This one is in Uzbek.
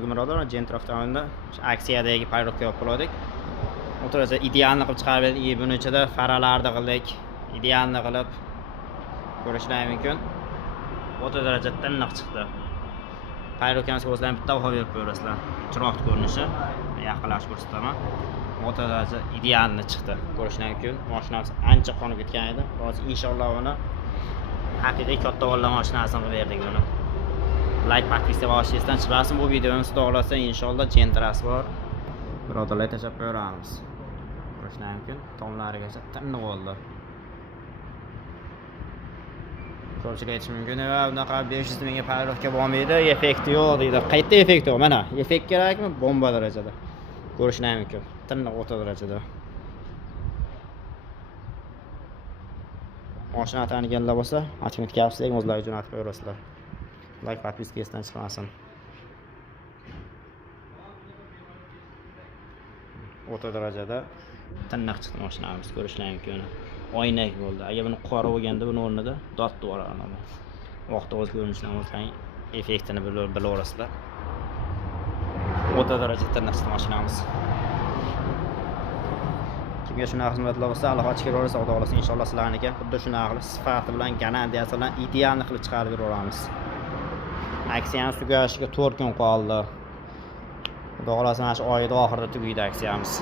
alaykum birodarlar. Gentrof tomonidan aksiyadagi payroqqa olib qo'ydik. O'tirsa idealni qilib chiqarib berdik. Buning ichida faralarni qildik. Idealni qilib ko'rishlar mumkin. O'ta darajada tiniq chiqdi. Payroqamiz o'zlari bitta baho berib qo'yasizlar. Chiroqni ko'rinishi yaqinlashib ko'rsataman. O'ta darajada idealni chiqdi. Ko'rishlar mumkin. Mashinamiz ancha qonib ketgan edi. Hozir inshaalloh uni haqiqiy katta o'g'illar mashinasini qilib berdik buni. Like, podpiska va esdan chiqmasin bu videoni xudo xolasa inshaalloh Gentras bor. Birodarlar tashlab qo'yamiz. Ko'rishlar mumkin. Tomlarigacha tiniq bo'ldi. Ko'pchilik aytishi mumkin, va bunaqa 500 mingga payroqqa bo'lmaydi, effekti yo'q deydi. Qayerda effekt yo'q? Mana, effekt kerakmi? Bomba darajada. Ko'rishlar mumkin. Tiniq o'ta darajada. Mashina taniganlar bo'lsa, atmet kapsiga o'zlari jo'natib qo'yasizlar. Like, podpiska esdan chiqmasin. O'ta darajada tiniq chiqdi mashinamiz, ko'rishlar mumkin. Oynak bo'ldi. Agar buni qora bo'lganda buni o'rnida dotni o'raman. Vaqtda o'z ko'rinishidan o'zlang effektini bilaverasizlar. O'ta darajada tiniq chiqdi mashinamiz. Kimga shunaqa xizmatlar bo'lsa, aloqa chiqaraversa, xudo xolasa inshaalloh sizlarniki xuddi shunaqa qilib sifati bilan, garantiyasi bilan idealni qilib chiqarib beramiz. Aksiyamiz tugashiga 4 kun qoldi. Xudo xolasa mana shu oyning oxirida tugaydi aksiyamiz.